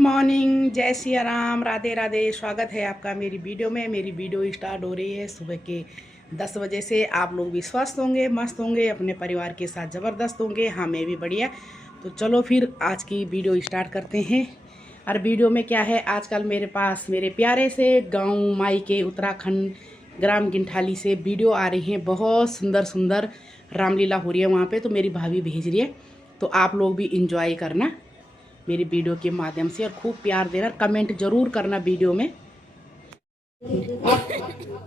Morning, जय सिया राम, राधे राधे। स्वागत है आपका मेरी वीडियो में। मेरी वीडियो स्टार्ट हो रही है सुबह के 10 बजे से। आप लोग भी स्वस्थ होंगे, मस्त होंगे, अपने परिवार के साथ ज़बरदस्त होंगे। हाँ, मैं भी बढ़िया। तो चलो फिर आज की वीडियो स्टार्ट करते हैं। और वीडियो में क्या है, आजकल मेरे पास मेरे प्यारे से गाँव मायके उत्तराखंड ग्राम गिंठाली से वीडियो आ रही हैं। बहुत सुंदर सुंदर रामलीला हो रही है वहाँ पे, तो मेरी भाभी भेज रही है। तो आप लोग भी इंजॉय करना मेरी वीडियो के माध्यम से और खूब प्यार देना, कमेंट जरूर करना वीडियो में।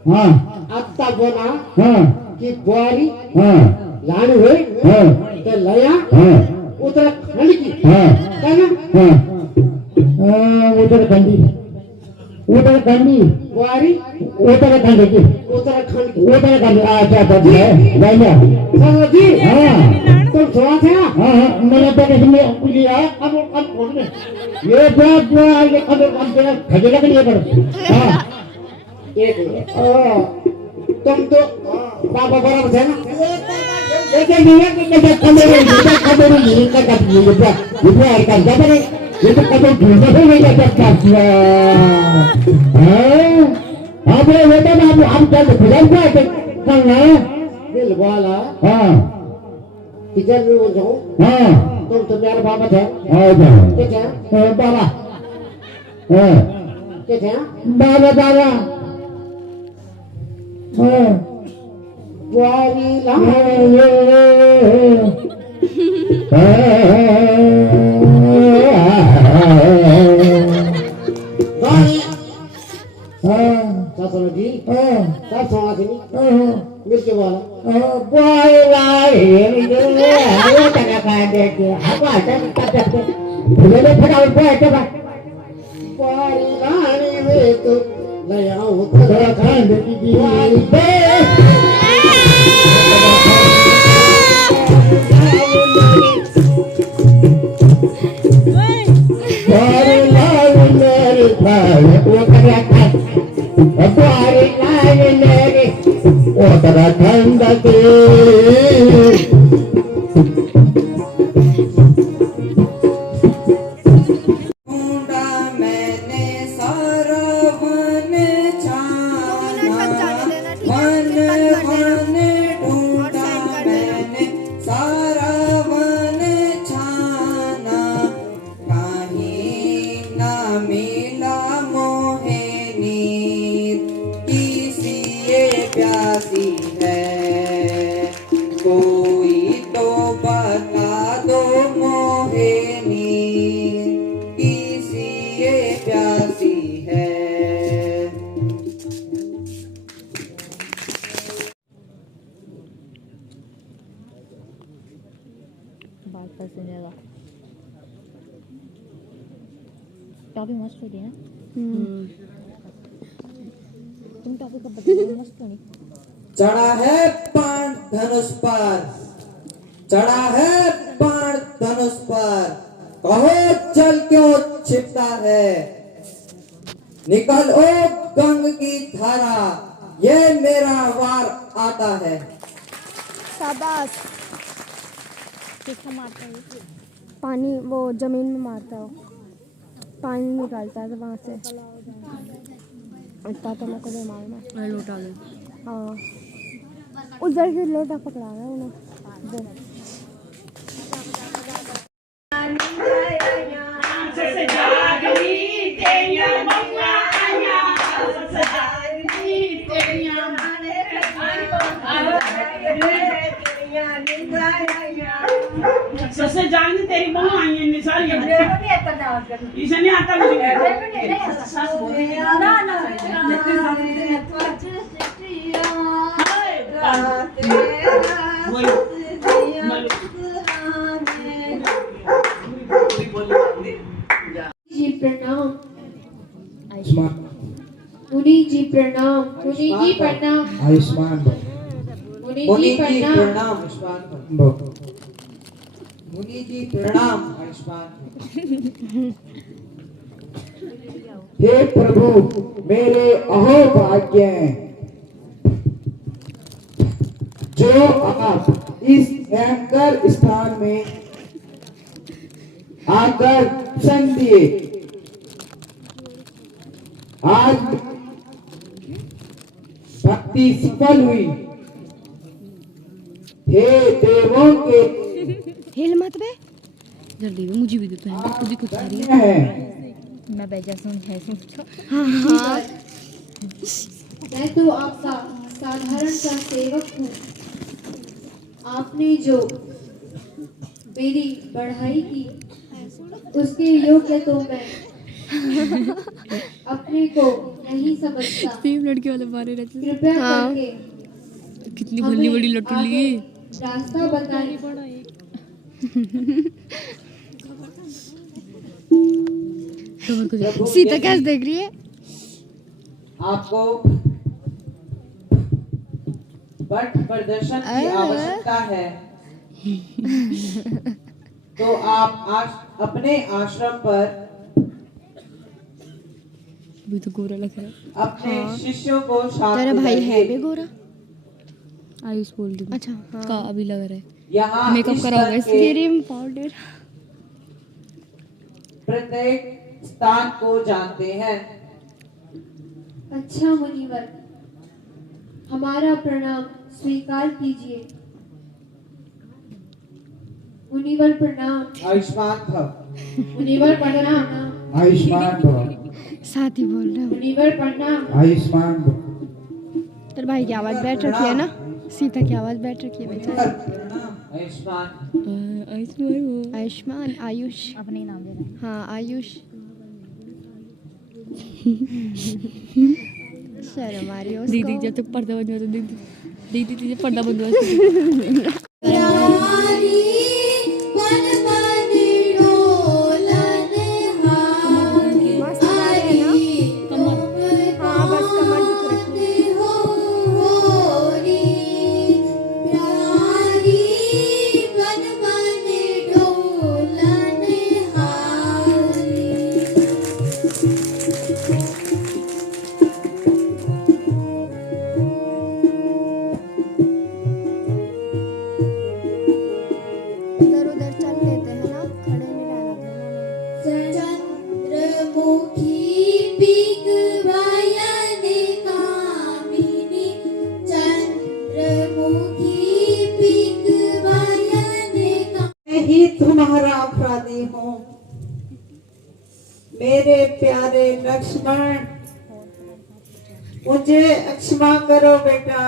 हाँ आता बोला हाँ कि बुआरी हाँ लाड़ी हुई हाँ तो लया हाँ उत्तराखंड की हाँ है ना हाँ उत्तराखंडी बुआरी उत्तराखंड की उत्तराखंड अच्छा अच्छा भैया जी हाँ तुम सुना था हाँ हाँ मैंने तो किसी लिया अब बोल रहे ये बात ये अब तेरा खजेला के लिए कर हाँ तुम तो बाबा बराबर है ना ये नहीं खबर नहीं का ये तो कदम ढूंढना ही नहीं सकता हाँ बोले बेटा ना हम क्या बुझा हुआ है करना दिल वाला हाँ किचन में बोल जाऊँ हाँ तुम तो मेरा बाबा थे क्या बाबा क्या बाबा बाबा बुआरी जी सब सोना थी मिलके बोला नया उत्तराखंड की उत्तराखंड के प्यासी है कोई तो बता दो मोहिनी किसी ये प्यासी है। बात कर सुनेगा टॉपिक मस्त होती है ना। तुम टॉपिक का बता मस्त होनी। चढ़ा है बाण धनुष पर, चढ़ा है बाण धनुष पर, कहो जल क्यों छिपता है, निकल ओ गंग की धारा, ये मेरा वार आता है। शाबाश। किसका मारता है? पानी वो जमीन में मारता है, पानी निकालता है वहाँ से। इतना तो मैं को मारना लोटा ले। हाँ उधर से लोटा पकड़ा है उन्हें। ससे जान तेरी बहु आई है निसार ये इसे नहीं आता मुझे ना जी प्रणाम। आयुष्मान मुनि जी प्रणाम। मुनि जी प्रणाम। आयुष्मान मुनि मुनि जी जी प्रणाम। प्रणाम। मुनि जी प्रणाम। हे प्रभु मेरे अहो भाग्य जो आप इस भयंकर स्थान में आकर दर्शन दिए आज भक्ति सफल हुई। हे देवों के हिल मत बे। जल्दी में मुझे भी देते हैं, खुद ही कुछ आ रही है। मैं बेजा सुन है सुन। मैं तो आपका साधारण सा सेवक हूँ। आपने जो मेरी बढ़ाई की उसके योग्य तो मैं अपने को नहीं समझता। सेम लड़के वाले मारे रहते हैं। कृपया करके कितनी बड़ी बड़ी लटुली है। रास्ता बताइए। सीता कैसे देख रही है? आपको बट प्रदर्शन की आवश्यकता है तो आप अपने आश्रम पर भी तो गोरा लग रहा है। अपने शिष्यों को साथ तेरा ले भाई है जाइए। बे गोरा? आयुष बोल दी। अच्छा हाँ। का अभी लग रहा है यहाँ मेकअप इस करा होगा तरह इसलिए। के क्रीम पाउडर। प्रत्येक स्थान को जानते हैं। अच्छा मुनिवर, हमारा प्रणाम स्वीकार कीजिए। मुनिवर प्रणाम। आयुष्मान भव। मुनिवर प्रणाम। आयुष्मान भव। साथ ही बोल रहे हो। मुनिवर प्रणाम। आयुष्मान भव। तेरे भाई की आवाज बैठ रखी है ना? सीता की आवाज बैठ रखी है बेचारी। आयुष्मान आयुष्मान आयुष अपने ही नाम दे रहा है। हाँ आयुष। शर्म आ रही है दीदी उसको। जब तक पर्दा बंद हुआ तो दीदी जब पर्दा बंद हुआ मस्त गा रहे हैं ना? हाँ बस कमर झुक रखी है। इधर उधर चल लेते हैं ना, खड़े नहीं रहना चाहिए। चंद्रमुखी बिगवायन कामिनी चंद्रमुखी बिगवायन मैं ही तुम्हारा अपराधी हूँ। मेरे प्यारे लक्ष्मण, मुझे क्षमा करो बेटा,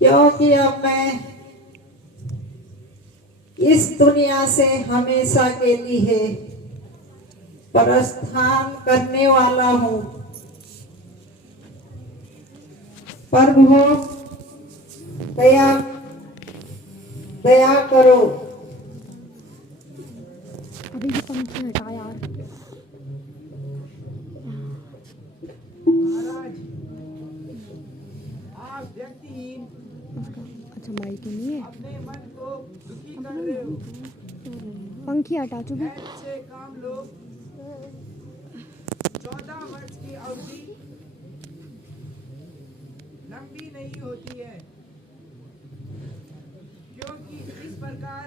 क्योंकि अब मैं इस दुनिया से हमेशा के लिए प्रस्थान करने वाला हूँ। प्रभु दया दया करो। अभी ये पंखे हटा यार। आप व्यक्तिहीन अच्छा माइक ही नहीं है। अपने मन को दुखी कर रहे हो। पंखी हटा चुकी। ऐसे काम लोग 14 वर्ष की अवधि लंबी नहीं होती है, क्योंकि इस प्रकार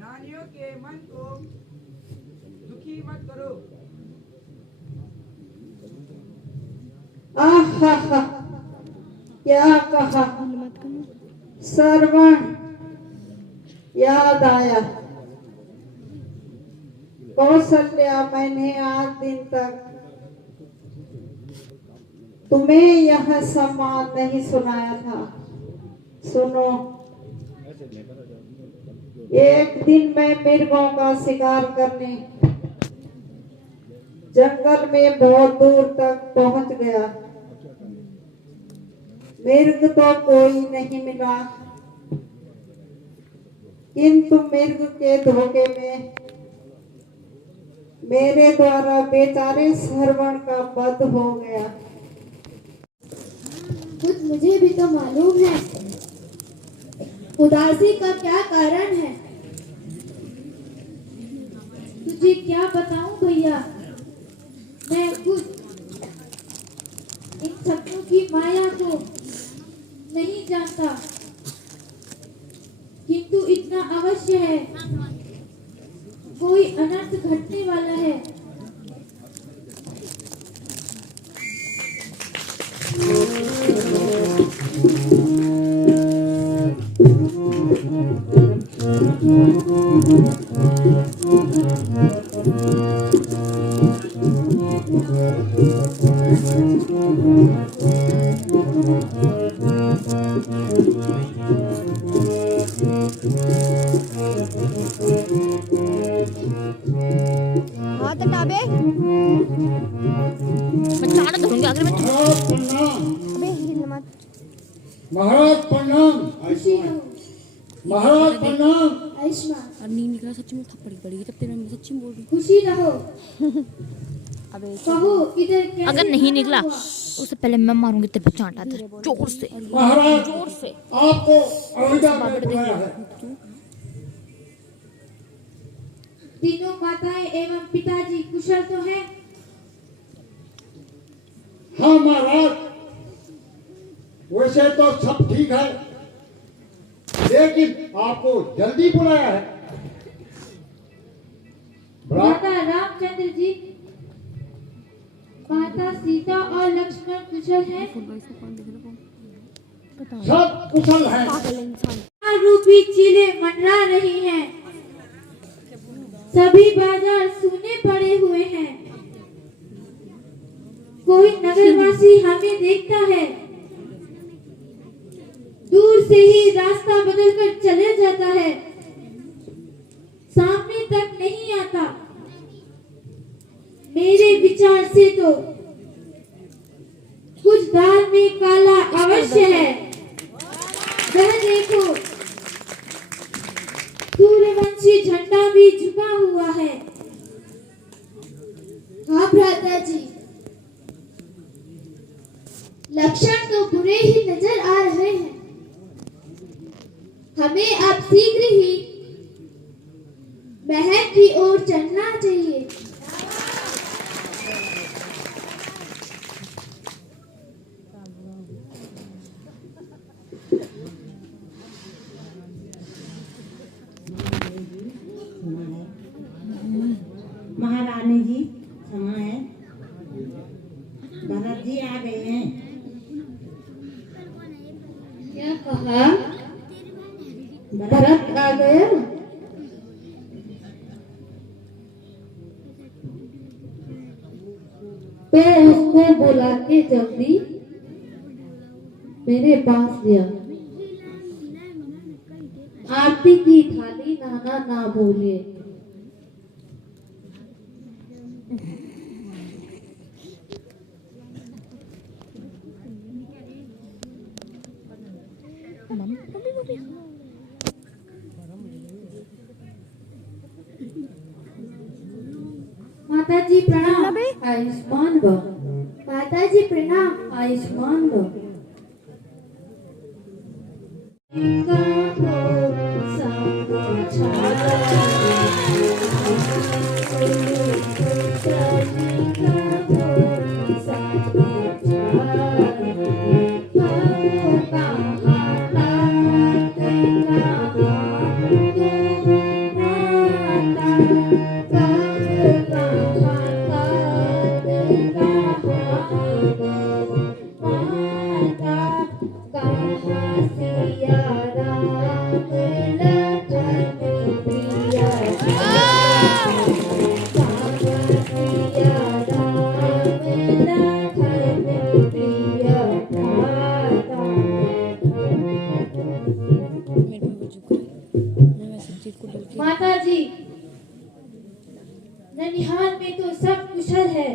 रानियों के मन को दुखी मत करो। आहा, क्या कहा? मत करना। श्रवण याद आया। कौशल्या, मैंने आज दिन तक तुम्हें यह सम्मान नहीं सुनाया था। सुनो, एक दिन मैं मिर्गों का शिकार करने जंगल में बहुत दूर तक पहुंच गया। मिर्ग तो कोई नहीं मिला, किंतु मिर्ग के धोखे में मेरे द्वारा बेचारे श्रवण का वध हो गया। कुछ मुझे भी तो मालूम है, उदासी का क्या कारण है। तुझे क्या बताऊं भैया, मैं खुद इन सपनों की माया को नहीं जानता, किंतु जीना अवश्य है। कोई अनर्थ घटने वाला है। हाथ हटाबे। मैं चाड़ा धरूंगी अगर मैं महाराज प्रणाम। अबे हिल मत। महाराज प्रणाम। खुशी रहो महाराज प्रणाम। आयुष्मान, और नहीं निकला सच्ची में थप्पड़ पड़ेगी तब तेरे मैं सच्ची में बोल रही खुशी रहो। अबे कहो इधर कैसे हूँ। अगर नहीं हुआ? निकला उससे पहले मैं मारूंगी तेरे पे चांटा था जोर से। महाराज जोर से आपको अलविदा में बुलाया है। तीनों माताएं एवं पिताजी कुशल तो हैं? हाँ महाराज, वैसे तो सब ठीक है, लेकिन आपको जल्दी बुलाया है। माता रामचंद्र जी, माता सीता और लक्ष्मण कुशल हैं? सब कुशल है। पागल इंसान। रूपी चीले मंडरा रही हैं। सभी बाजार सूने पड़े हुए हैं। कोई नगरवासी हमें देखता है, दूर से ही रास्ता बदलकर चले जाता है, सामने तक नहीं आता। मेरे विचार से तो कुछ दाल में काला अवश्य है। वह देखो, सूर्यवंशी झंडा भी झुका हुआ है। हाँ भ्राता जी, लक्षण तो बुरे ही नजर आ रहे हैं। हमें अब शीघ्र ही महल की ओर चलना चाहिए। महारानी जी क्षमा है, भरत जी आ गए हैं। क्या कहा? भरत आ गया? तो उसको बुला के जल्दी मेरे पास लिया। आरती की थाली नाना ना भूलिए। माता जी प्रणाम। आयुष्मान भव। माता जी प्रणाम। आयुष्मान भव। माता जी, ननिहाल में तो सब कुशल है,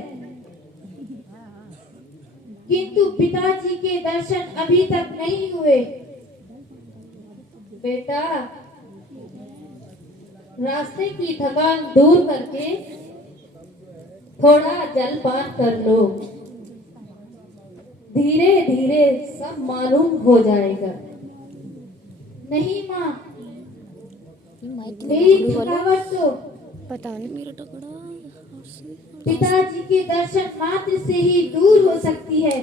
किंतु पिताजी के दर्शन अभी तक नहीं हुए। बेटा, रास्ते की थकान दूर करके थोड़ा जलपान कर लो। धीरे धीरे सब मालूम हो जाएगा। नहीं माँ, मेरी थकावट तो पता नहीं मेरा टकरा पिताजी के दर्शन मात्र से ही दूर हो सकती है।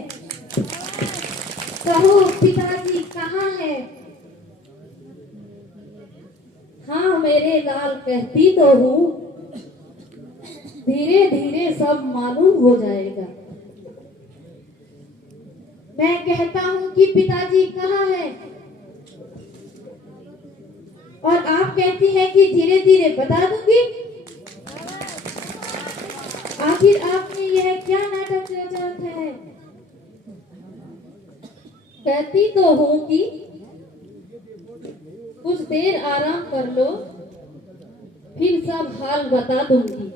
कहो पिताजी कहाँ है? हाँ मेरे लाल कहती तो हूँ, धीरे धीरे सब मालूम हो जाएगा। मैं कहता हूँ कि पिताजी कहाँ है, और आप कहती हैं कि धीरे धीरे बता दूंगी। आखिर आपने यह क्या नाटक रचा है? कहती तो हूँ कि कुछ देर आराम कर लो, फिर सब हाल बता दूंगी।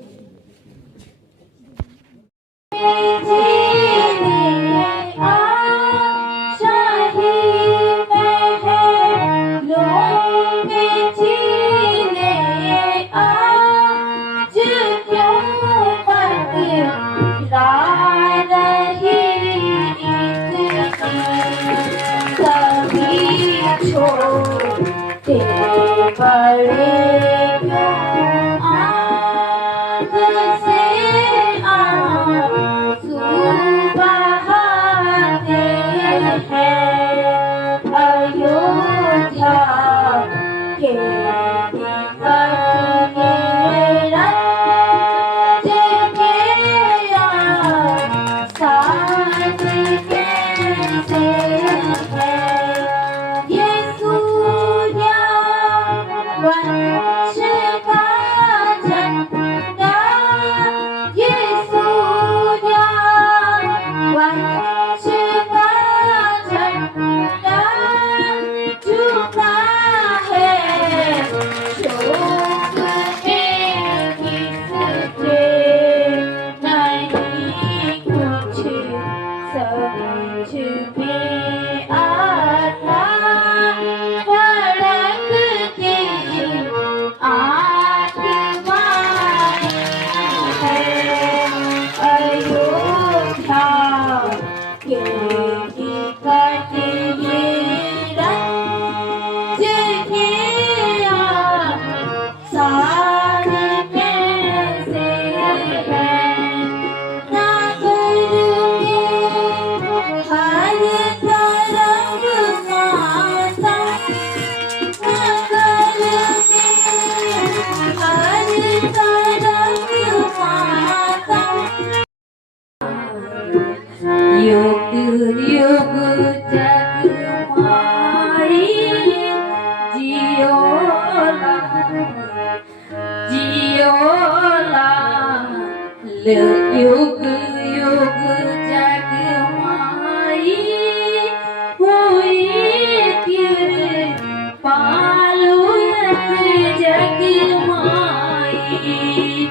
युग युग जग माई हुई पालू जग माई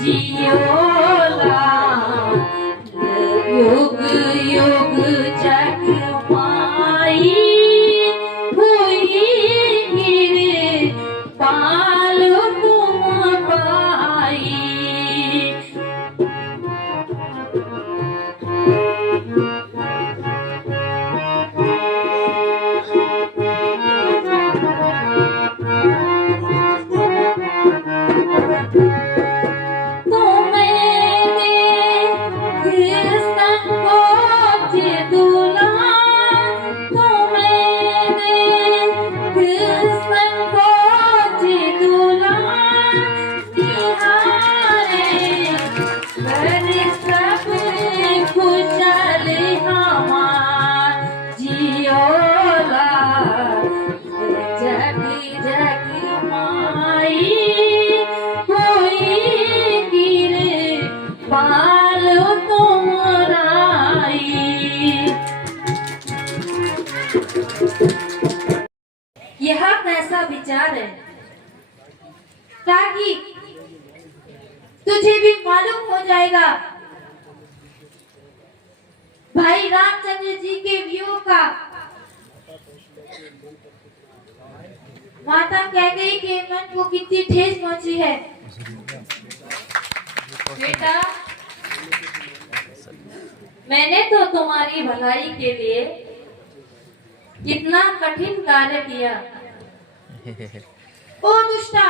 जियोला युग युग जग माई हुई पालू तुम पाई। यह कैसा विचार है ताकि तुझे भी मालूम हो जाएगा भाई रामचंद्र जी के वियोग का। माता कैकेयी के मन को कितनी ठेस पहुंची है। बेटा, मैंने तो तुम्हारी भलाई के लिए कितना कठिन कार्य किया। ओ दुष्टा,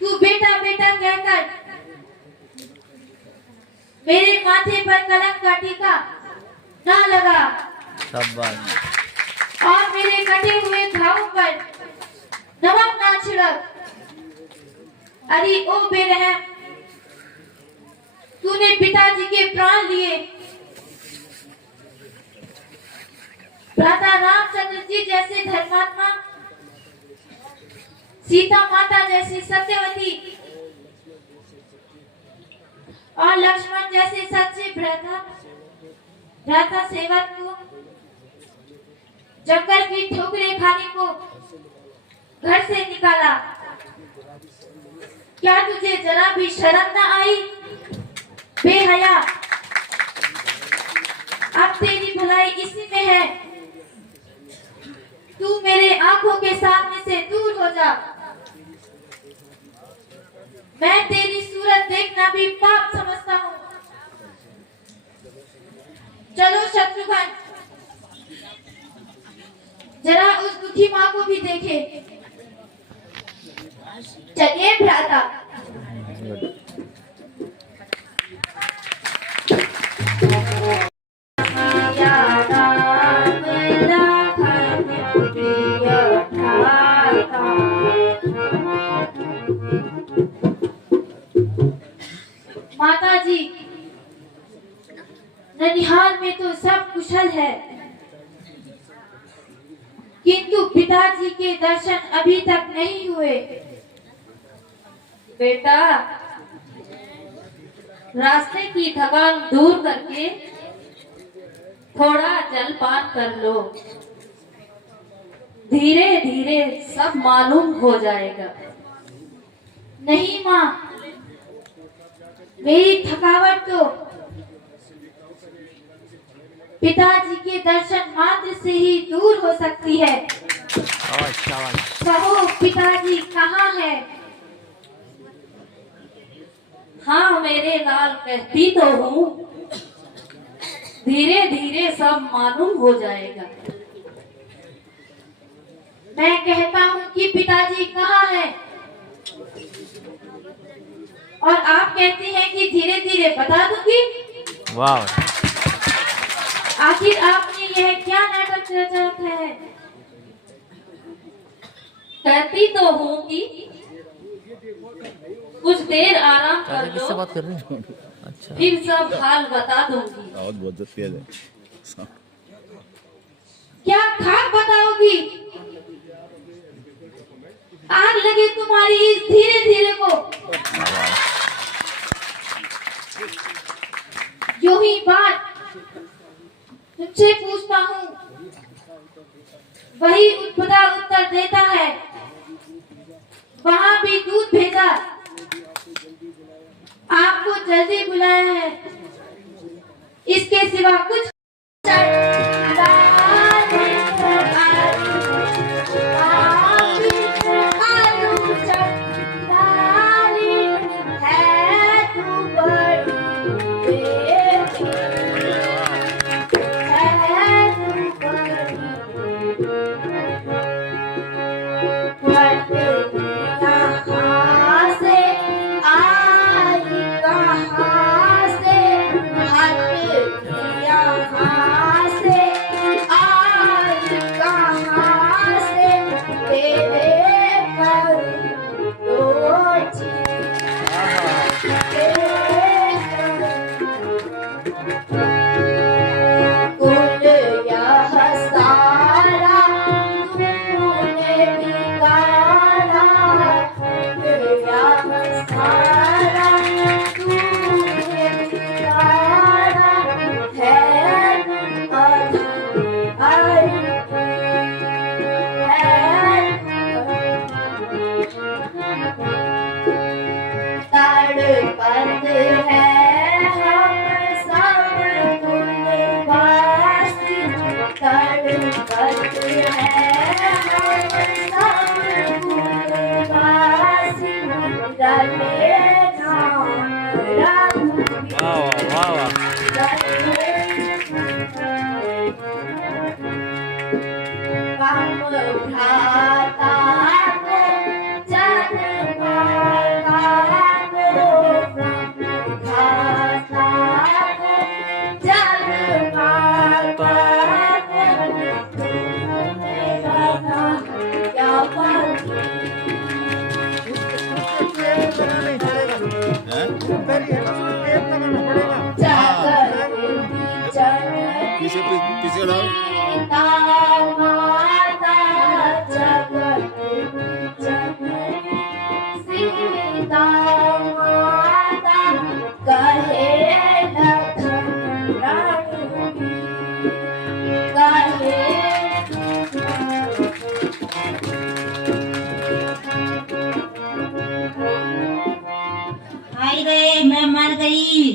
तू बेटा बेटा कहकर मेरे माथे पर कलंक का टीका ना लगा और मेरे कटे हुए घावों पर नमक ना छिड़क। अरे ओ बेरहम, तूने पिताजी के प्राण लिए। भ्राता रामचंद्र जी जैसे धर्मात्मा, सीता माता जैसी सत्यवती और लक्ष्मण जैसे सच्चे भ्राता सेवक को जंगल की ठोकरें खाने को घर से निकाला। क्या तुझे जरा भी शर्म न आई? बेहया, अब तेरी भलाई इसी में है। तू मेरे आंखों के सामने से दूर हो जा। मैं तेरी सूरत देखना भी पाप समझता हूँ। चलो शत्रुघ्न, जरा उस दुखी माँ को भी देखे। चलिए भ्राता। माता जी, ननिहाल में तो सब कुशल है, किंतु पिताजी के दर्शन अभी तक नहीं हुए। बेटा, रास्ते की थकान दूर करके थोड़ा जलपान कर लो। धीरे धीरे सब मालूम हो जाएगा। नहीं माँ, मेरी थकावट तो पिताजी के दर्शन मात्र से ही दूर हो सकती है। कहो पिताजी कहाँ है? हाँ मेरे लाल, कहती तो हूँ, धीरे धीरे सब मालूम हो जाएगा। मैं कहता हूँ कि पिताजी कहाँ है, और आप कहती हैं कि धीरे धीरे बता दूंगी। वाह, आखिर आपने यह क्या नाटक रचा है? कहती तो हूँ कि कुछ देर आराम कर लो, किससे बात कर रहे हैं? अच्छा, फिर सब हाल बता दूंगी। बहुत तेज है। क्या खाक बताओगी? आग लगे तुम्हारी इस धीरे धीरे को। जो ही बात तुझसे पूछता हूँ, वही उद्भटा उत्तर देता है। वहां भी दूध भेजा, आपको जल्दी बुलाया है, इसके सिवा कुछ सीता माता जगत जननी सीता माता कहे लखन रानी कहे आई रे मैं मर गई,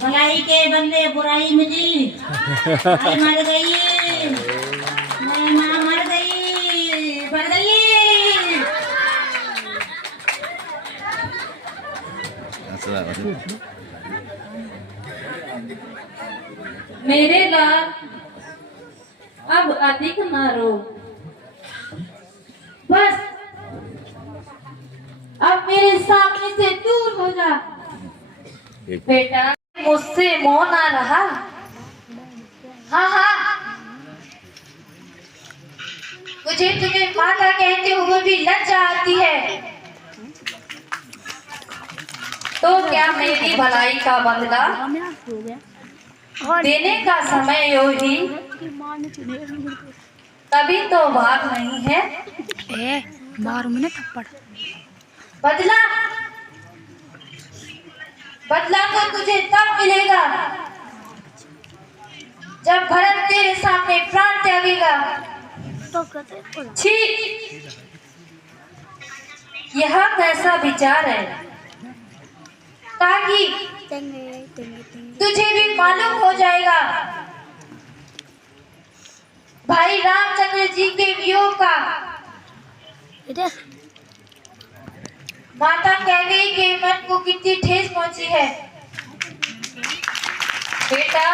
भलाई के बदले बुराई मिली। आई मर गई, मैं माँ मर गई, मर गई। मेरे लाल अब अधिक न रो, बस अब मेरे सामने से दूर हो जा। बेटा मुझसे मोह ना रहा। हाँ हाँ, मुझे तुम्हें माता कहते हुए भी लज्जा आती है। तो क्या मेरी भलाई का बदला देने का समय यो ही, तभी तो भाग नहीं है। मारो मैंने थप्पड़। बदला बदला तो तुझे तब मिलेगा जब भरत तेरे सामने प्राण त्यागेगा। छी, यह कैसा विचार है ताकि तुझे भी मालूम हो जाएगा भाई रामचंद्र जी के वियोग का। माता कैकेयी के मन को कितनी ठेस पहुंची है। बेटा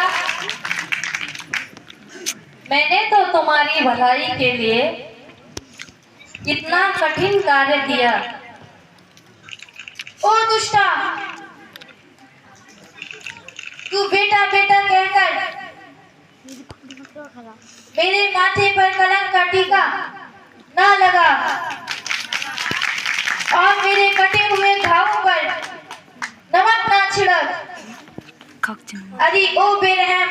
मैंने तो तुम्हारी भलाई के लिए कितना कठिन कार्य किया। ओ दुष्टा, तू बेटा बेटा कहकर मेरे माथे पर कलंक का टीका ना लगा और मेरे कटे हुए घावों पर नमक ना छिड़क। अरे ओ बेरहम,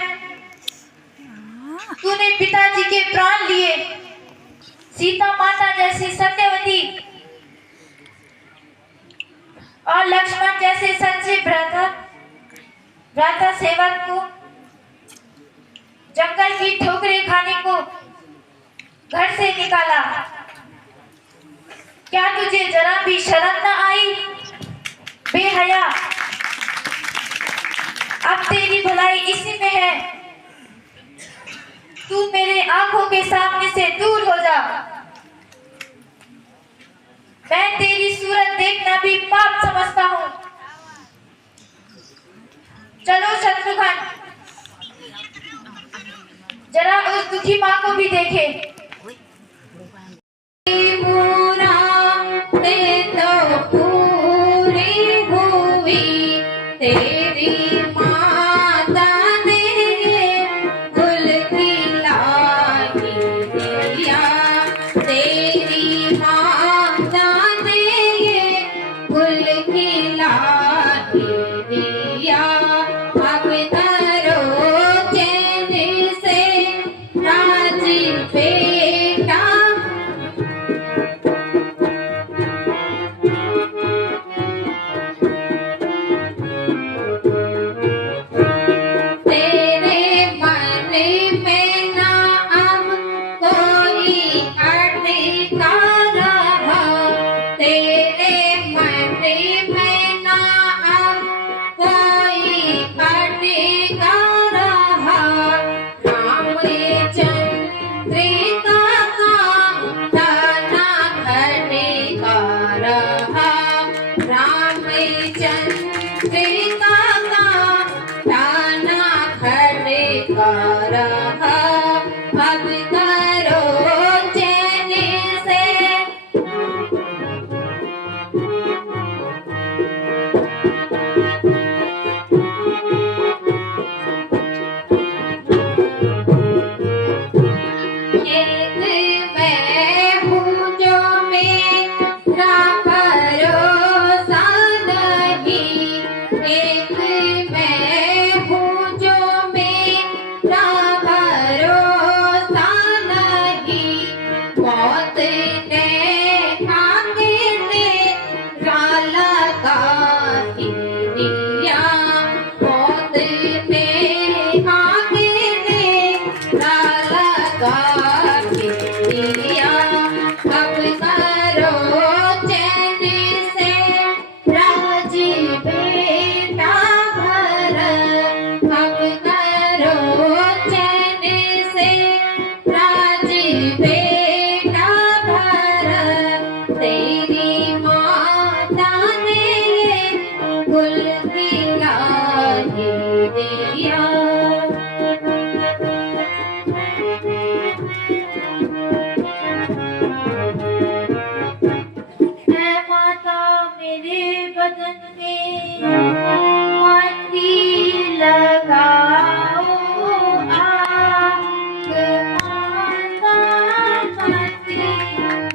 तूने पिताजी के प्राण लिए, सीता माता जैसी सत्यवती और लक्ष्मण जैसे सच्चे भ्राता सेवक को जंगल की ठोकरें खाने को घर से निकाला। क्या तुझे जरा भी शर्म न आई बेहया? अब तेरी भलाई इसी में है, तू मेरे आंखों के सामने से दूर हो जा। मैं तेरी सूरत देखना भी पाप समझता हूँ। चलो शत्रुघ्न, जरा उस दुखी माँ को भी देखे। पूरी भूमि तेरी माता ने गुल खिलाई दिया, तेरी माता ने गुल खिलाई दिया। अब तरो चैन से राजी बेटा, है माता मेरे बदन में माटी लगाओ आग माता माटी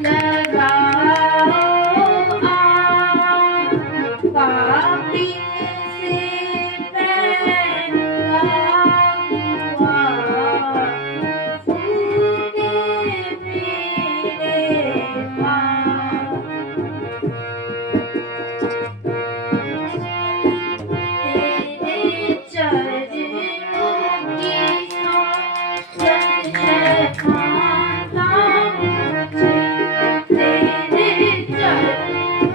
लगाओ आग पापी से पैदा हुआ फूटे मेरे पाँव तेरे चरणों की सौगंध है माता मुझे तेरे चरणों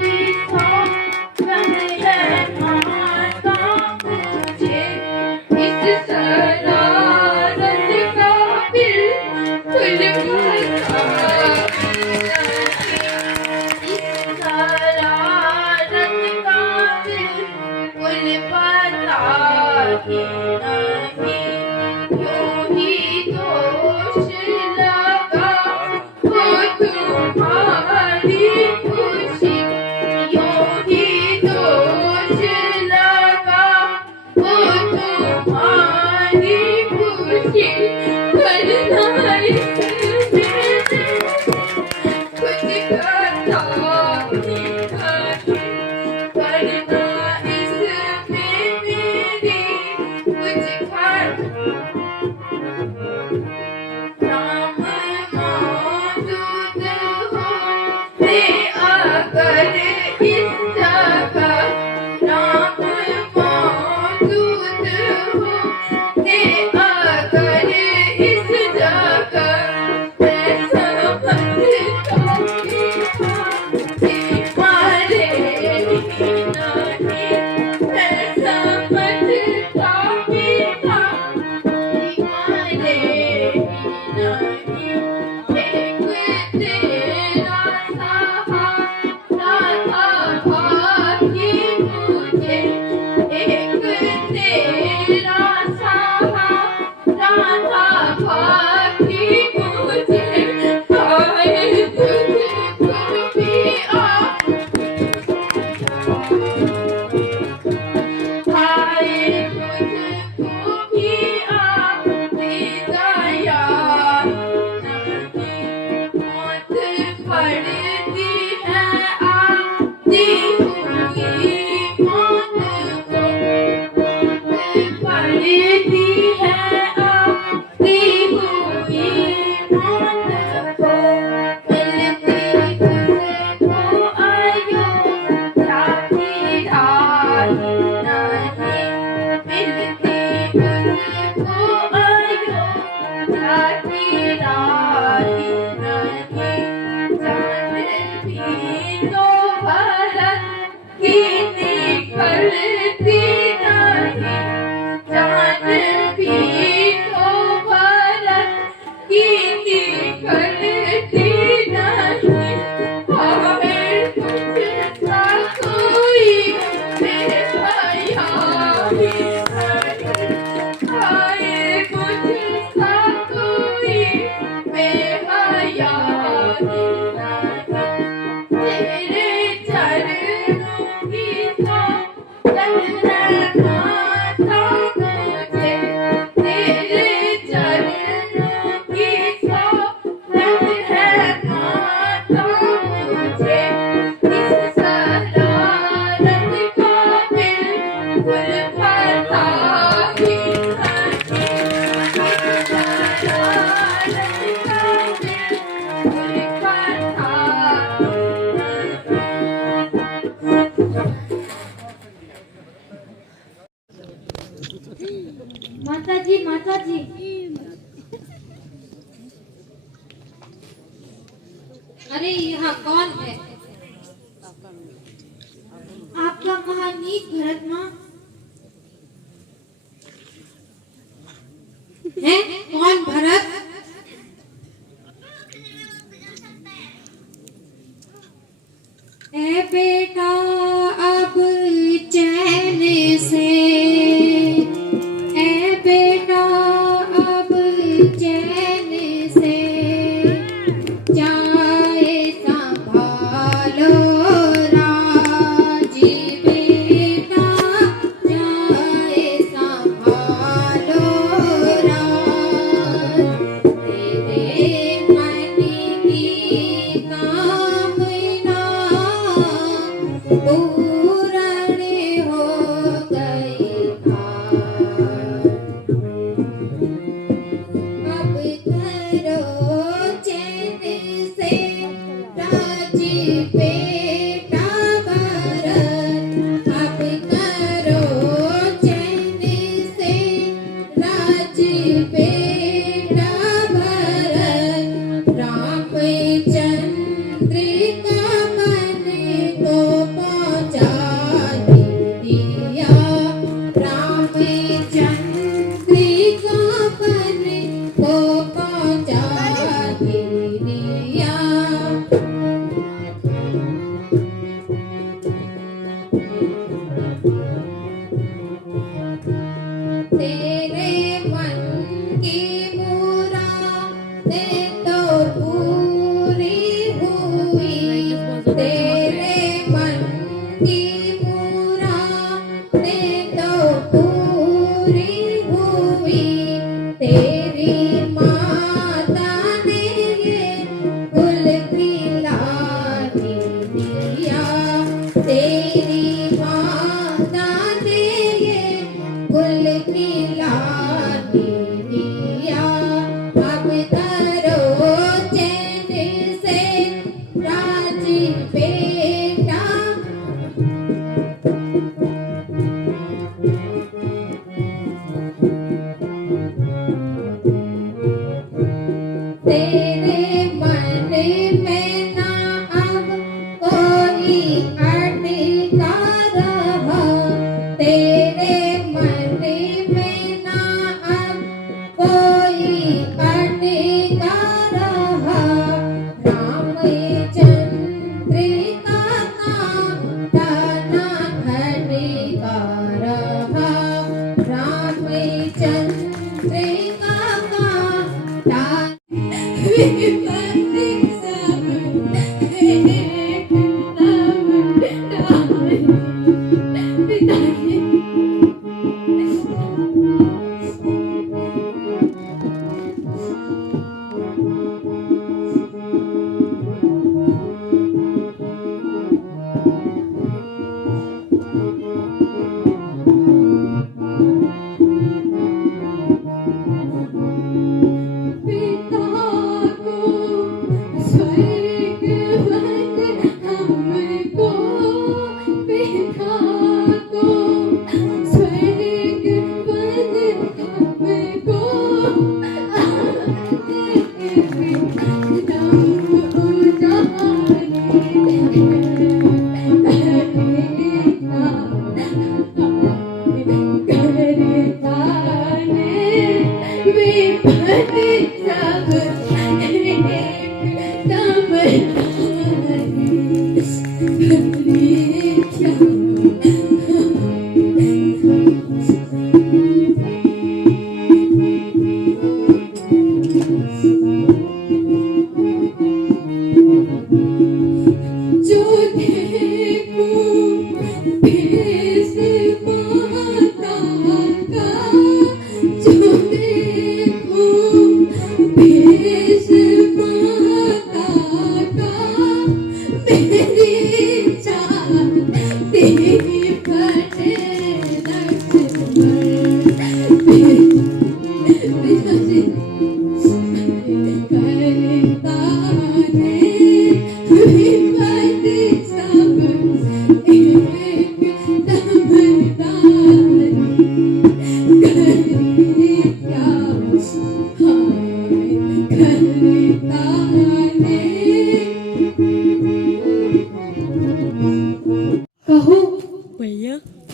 की सौगंध है माता मुझे इस शरारत का बिल्कुल पता इस शरारत का बिल्कुल पता ही नहीं यूं ही दोष लगा वो तुम्हारी खुशी यूं ही दोष लगा वो तुम्हारी खुशी करना इसमें कुछ करता नहीं करना इसमें मेरी कुछ राम मौजूद हो ले आकर इस जगह राम मौजूद हो ले आकर इस जगह मैं समझता मारे नहीं मैं समझता था मारे नहीं एक तेरा सहारा था भाग्य मुझे एक तेरा सहारा था भाग्य मुझे आए तुझको भी आए तुझको भी आपने दया नहीं मौत पड़ती है आती हुई मौत को मौत पड़ती है आती हुई मौत को मिलती तुझको आयो जाती राही नहीं मिलती तुझको आयो जाती राही नहीं जान भी तो भरत की निकलती नहीं जान भी तो भरत की निकलती नहीं आए तुझसा कोई मेरे भैया भी नहीं आए तुझसा कोई मेरे भैया भी नहीं तेरे चरणों की सौगंध है माता मुझे तेरे चरणों की सौगंध है माता मुझे इस शरारत का बिल्कुल पता ही नहीं इस शरारत का बिल्कुल पता माता जी अरे यहाँ कौन है? आपका महानीत भरत माँ है? कौन भरत? ए बेटा अब चैन से, ए बेटा अब चैन तेरे मन में ना अब कोई अटका रहा, तेरे मन में ना अब कोई अटका रहा। राम चंद्रिका का ताना खटका रहा, राम चंद्रिका का ताना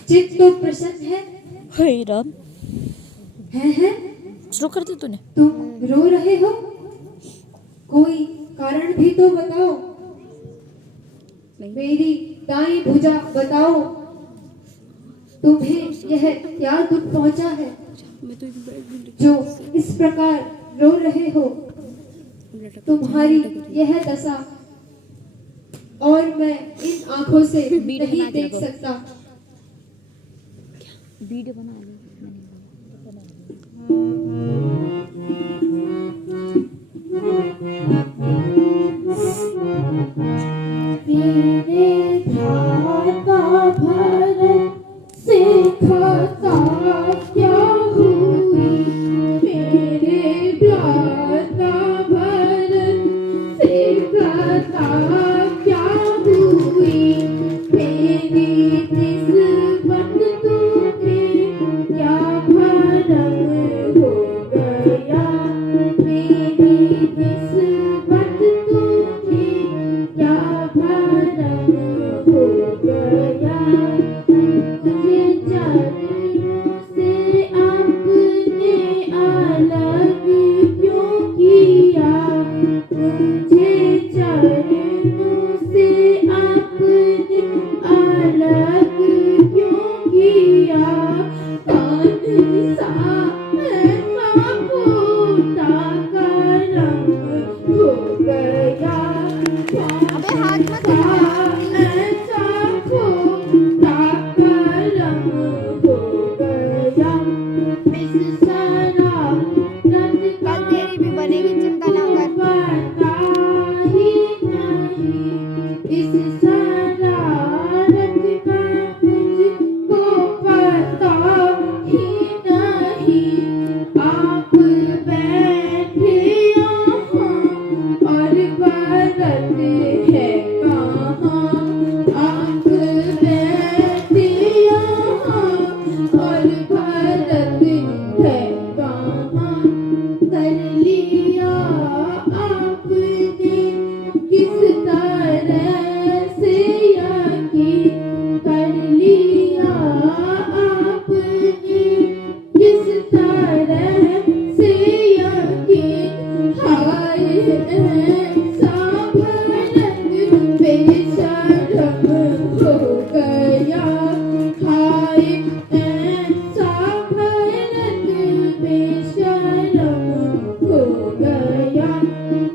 चित्त तो प्रसन्न है। हे राम, है शुरू कर दी तूने? तुम रो रहे हो, कोई कारण भी तो बताओ। मेरी दाई भुजा बताओ, तुम्हें यह क्या दुख पहुंचा है जो इस प्रकार रो रहे हो। तुम्हारी यह दशा और मैं इन आंखों से नहीं देख सकता। वीडियो बना ली। मेरे भ्राता भरत से खाता क्या हुई, मेरे भ्राता भरत से खाता क्या हुई। मेरी निस्बत तुम्हें क्या भरम हो गया, मेरी निस्बत तुम्हें क्या भरम हो गया। मुझे चरणों से आपने अलग क्यों किया, मुझे चरणों से आपने अलग क्यों किया। कान सा पोता करम हो गया, अबे हाथ मत ऐसा पोता करम हो गया। इस शरारत कल तेरी भी बनेगी, चिंता ना कर। पता ही नहीं इस शरारत का मुझको पता ही नहीं। आप बैठे यहाँ और भरत है कहाँ, आप बैठे यहाँ और भरत है कहाँ। कर लिया ऐसा भरत बेशरम हो गया, हाय ऐसा भरत बेशरम हो गया।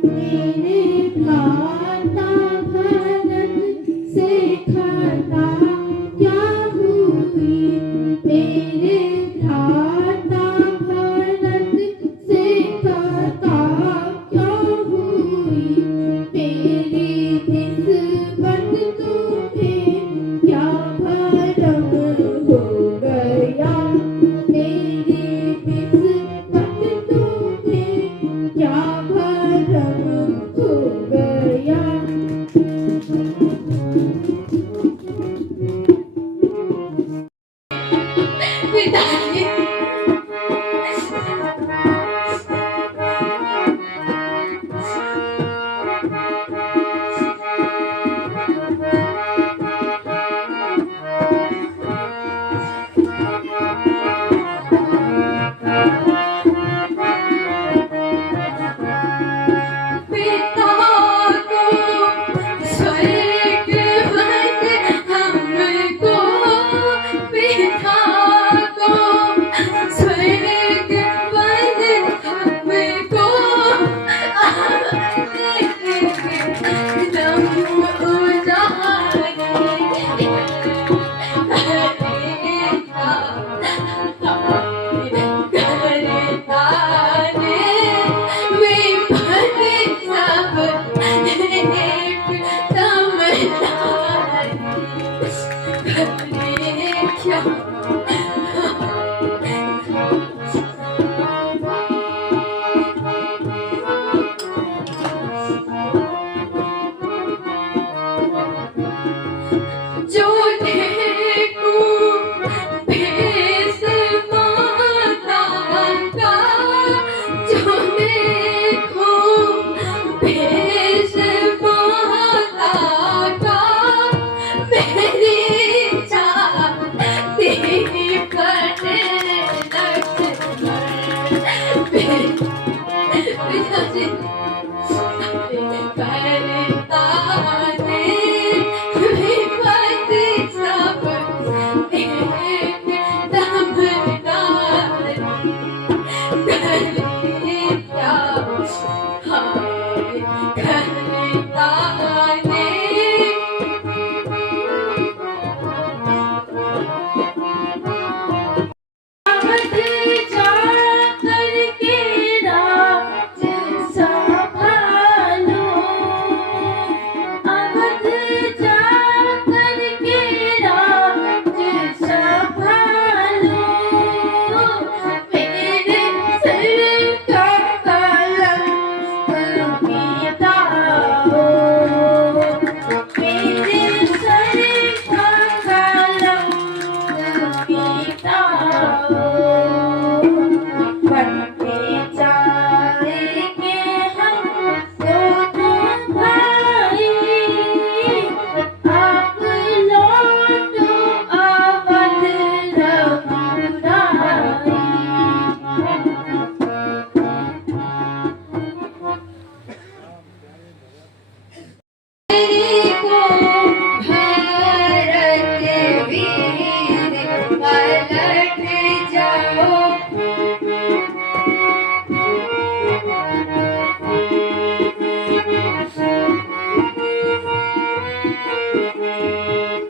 मेरे भ्राता भरत से खता क्या हुई, मेरे भ्राता भरत से खता क्या हुई। मेरी निस्बत तुम्हें क्या भरम हो गया, मेरी निस्बत तुम्हें क्या भरम हो गया। पिताजी पिता को स्वर्ग वत हमको, पिता को स्वर्ग वत हमको, दम जो देखो भेष माता का, जो देखो भेष माता का, मेरी छाती पर पिताजी करता दे विपत्ति सब एक दमदारी, करे क्या हाय करता दे। अवध जाकर के राज संभालो, अवध जाकर के राज संभालो, मेरे सिर का कलंक मिटाओ, मेरे सिर का कलंक मिटाओ। बनते जाएंगे हम दोनों भाई, आप लौटो अवध रघुराई। मेरी को भारत वीर पलट जाओ,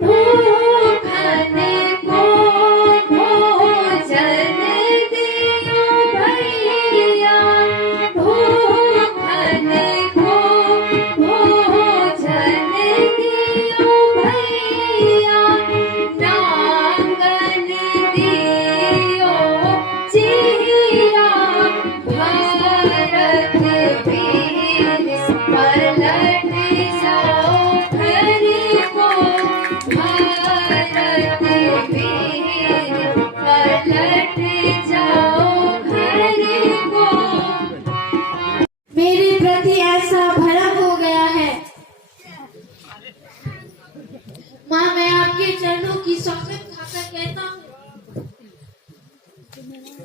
भूखन को भोजन दियो भैया, भूखन को भोजन दियो भैया, नांगन दियो जिया, भारत वीर पलट जाओ घर को, भारत वीर पलट जाओ घर को। मेरे प्रति ऐसा भरम हो गया है, माँ मैं आपके चरणों की शपथ खाकर कहता हूँ,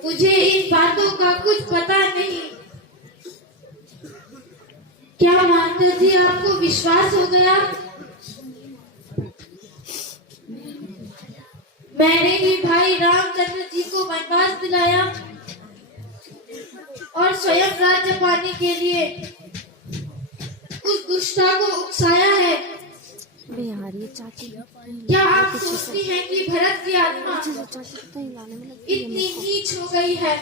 मुझे इन बातों का कुछ पता नहीं। क्या माता जी आपको विश्वास हो गया? मैंने ही भाई रामचंद्र जी को वनवास दिलाया और स्वयं राज्य पाने के लिए उस दुष्टा को उकसाया है। क्या आप सोचती हैं कि भरत की आत्मा इतनी नीच हो गई है?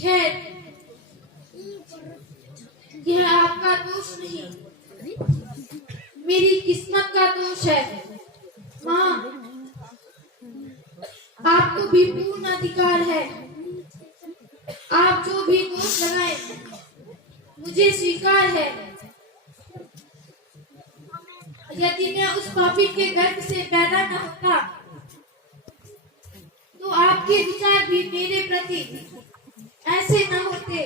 खैर, यह आपका दोष नहीं, मेरी किस्मत का दोष है। माँ, आपको भी पूर्ण अधिकार है, आप जो भी दोष लगाए मुझे स्वीकार है। यदि मैं उस पापी के गर्भ से पैदा न होता तो आपके विचार भी मेरे प्रति ऐसे न होते।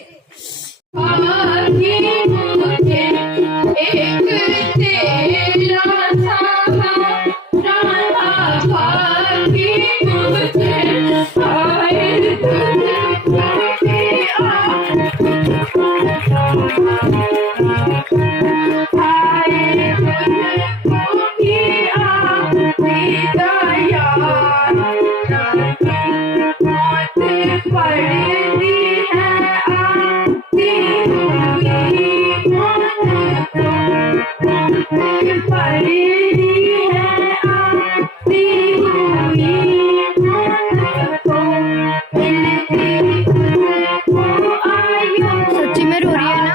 सच्ची में रो रही है ना?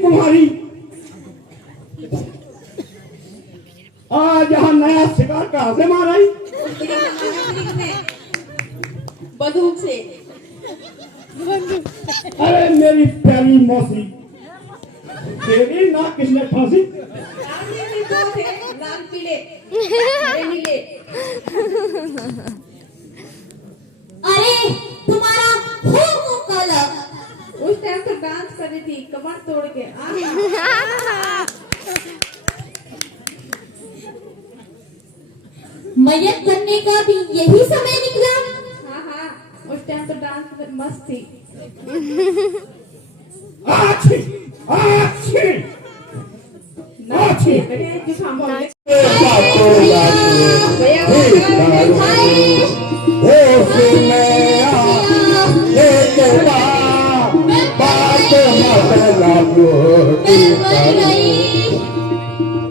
कुमारी, आज यहाँ नया शिकार कहाँ से मारा? बंदूक से। अरे मेरी प्यारी मौसी, तेरी नाक किसने फांसी? लाल पीले नीले। अरे तुम्हारा खूब काला। उस टाइम तो डांस कर रही थी कमर तोड़ के। मयत करने का भी यही समय निकला। हाँ हाँ, उस टाइम तो डांस में मस्त थी। अच्छी अच्छी अच्छी जुकाम हो गया।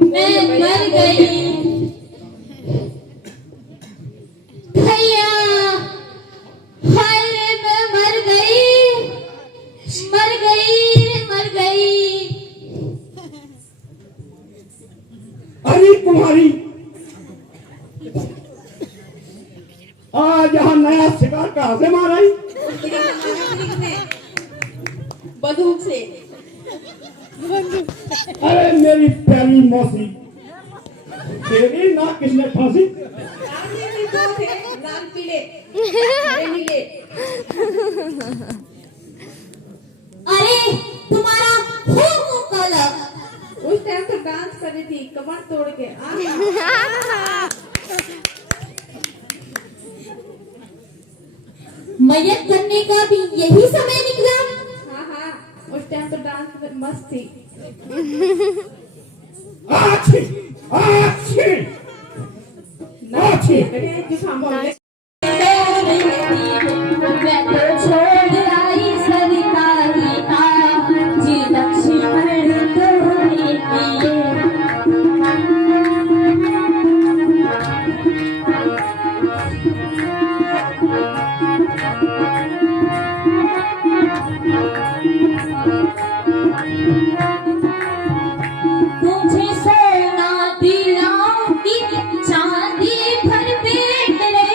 मैं मर गई भैया, हाय रे मैं मर गई, मर गई, मर गई। अरे कुमारी, आज यहाँ नया शिकार कहाँ से मारा? बंदूक से। अरे मेरी प्यारी मौसी, तेरी नाक किसने फांसी? दो थे, लाल पीले, हरे नीले। अरे तुम्हारा मुंह काला। उस टाइम तो डांस कर रही थी कमर तोड़ के। मयत करने का भी यही समय निकला। हाँ, उस टाइम तो डांस मस्त थी। आछी, आछी, आछी। जुकाम हो गया। मैं तो छोड़ आई सरकारी जी लक्ष्मण तुम्हें दिए। मुझे सोना दिलाऊंगी चांदी भर पेट रे,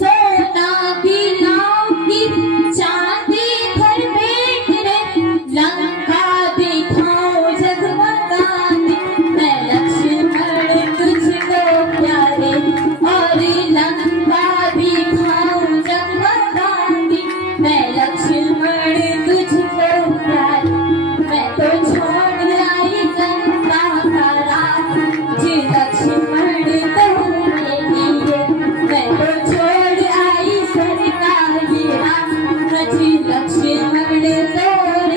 सोना दिलाऊंगी चांदी भर पेट रे, लंका दिखाऊं जगमगाती मैं लक्ष्मण तुझको प्यारे, और लंका दिखाऊं जगमगाती मैं लक्ष्मण तुझको प्यारे। मैं तो छोड़ आई गंगा का रात जी लक्ष्मण तुम्हें दिए। मैं तो छोड़ आई सरकारी रात जी लक्ष्मण तुम्हें दिए।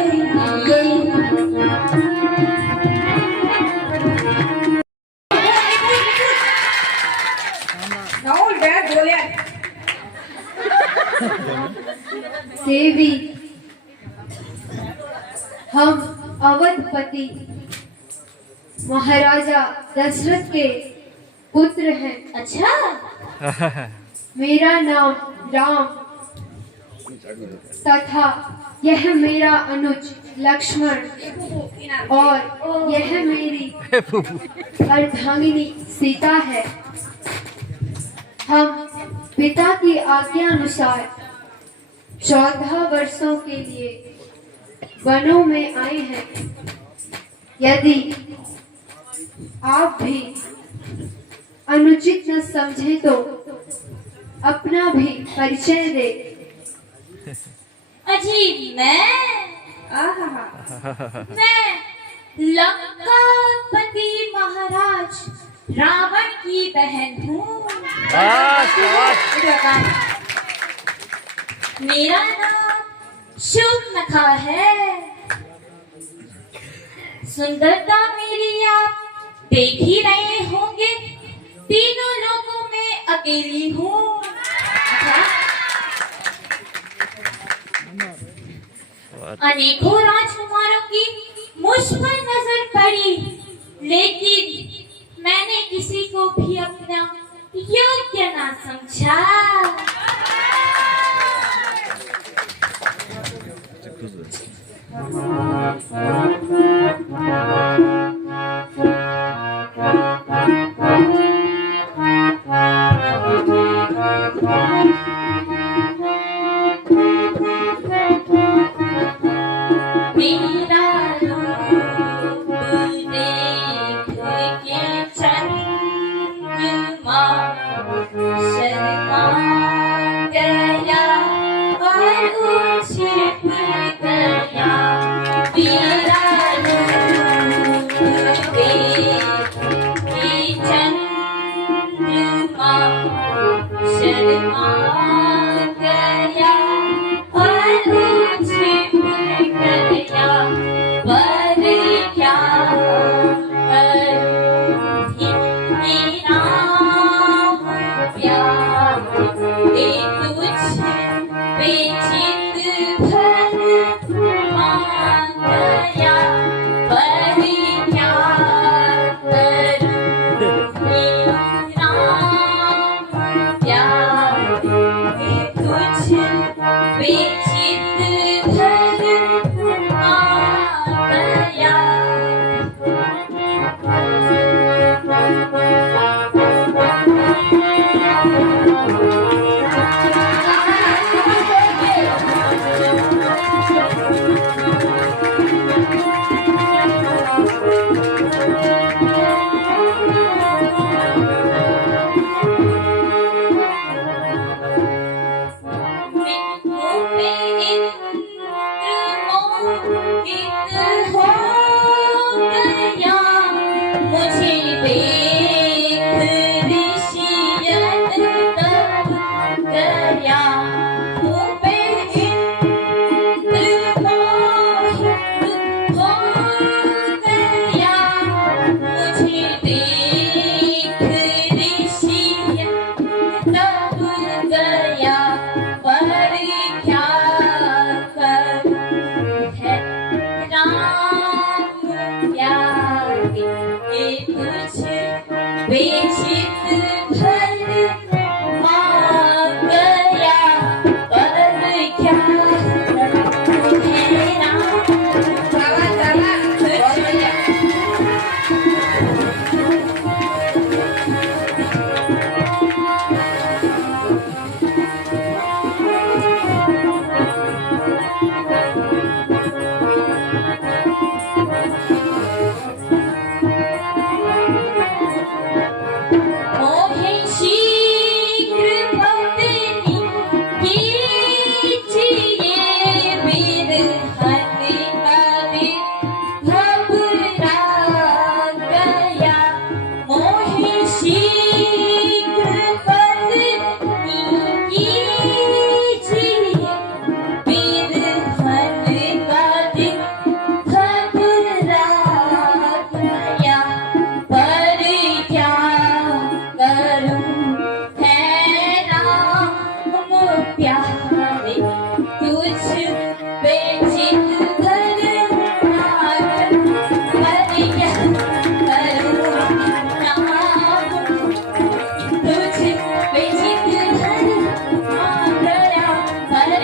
राहुल डैड बोले देवी, हम अवधपति महाराजा दशरथ के पुत्र हैं। अच्छा, मेरा नाम राम तथा यह मेरा अनुज लक्ष्मण और यह मेरी अर्धांगिनी सीता है। हम पिता की आज्ञा अनुसार 14 वर्षों के लिए वनों में आए हैं। यदि आप भी अनुचित न समझे तो अपना भी परिचय दे। अजी मैं लंकापति महाराज रावण की बहन हूँ। मेरा नाम शूर्पणखा है। सुंदरता मेरी आप देख ही रहे होंगे, तीनों लोगों में अकेली हूँ। अनेकों राजकुमारों की मुझ पर नजर पड़ी, लेकिन मैंने किसी को भी अपना योग्य ना समझा। मेरा रूप देख के चंद्रमा शर्मा गया और छिप गया। मेरा रूप देख के चंद्रमा शर्मा गया और छिप गया। मोहित हो गया मुझे देख ऋषियन तब गया मुँह पे इंद्र मोहित हो गया मुझे देख ऋषियन तब गया पर क्या करूं है राम त्यागे ये कुछ बेचित भर आ गया पर क्या करूं है राम मोहे शीघ्र पत्नी कीजिए बिरहन कवि घबरा गया मोहे शीघ्र पत्नी कीजिए बिरहन कवि घबरा गया पर क्या करूं है राम प्यारे कुछ बेचित घर आ पर क्या करूं राम कुछ बेचित घर आ गया पर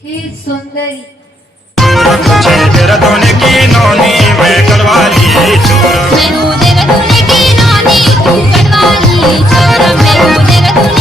हे सुंदरी देहरादून की नौनी मैं करवाली चोर मैनू देहरादून की नौनी तू कटवाली चोर मैनू देहरादून